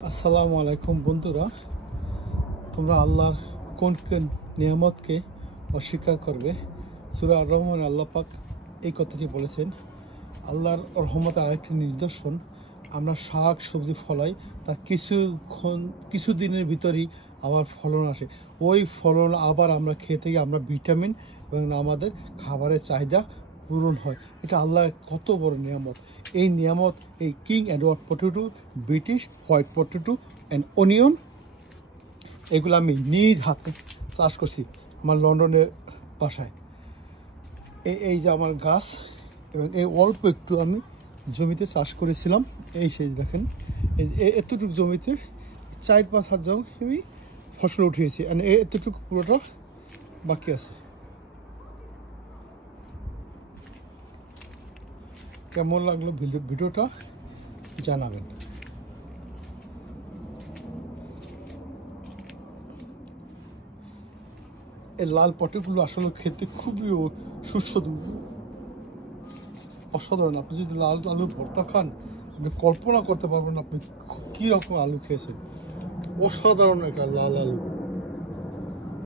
আসসালামু আলাইকুম বন্ধুরা, তোমরা আল্লাহর কোন কোন নিয়ামতকে অস্বীকার করবে? সূরা আর রহমান আল্লাহ পাক এই কথাটি বলেছেন। আল্লাহর রহমতের আরেকটি নিদর্শন, আমরা শাক সবজি ফলাই, তার কিছুদিনের ভিতরেই আবার ফলন আসে। ওই ফলন আবার আমরা খেয়ে থেকে আমরা ভিটামিন এবং আমাদের খাবারের চাহিদা পূরণ হয়। এটা আল্লাহর কত বড় নিয়ামত। এই নিয়ামত, এই king Edward potato, British white potato and onion, এগুলো আমি নিজ হাতে চাষ করছি আমার লন্ডনের বাসায়। এই যে আমার গাছ, এবং এই অল্প একটু আমি জমিতে চাষ করেছিলাম। এই সেই দেখেন, এতটুকু জমিতে 4-5 হাত জমি আমি ফসল উঠিয়েছি, এতটুকু পুরোটা বাকি আছে। কেমন লাগলো ভিডিওটা জানাবেন। এই লাল পটেগুলো আসলে খেতে খুবই সুস্বাদু, অসাধারণ। আপনি যদি লাল আলুর ভর্তা খান, আপনি কল্পনা করতে পারবেন আপনি কী রকম আলু খেয়েছেন। অসাধারণ একটা লাল আলু।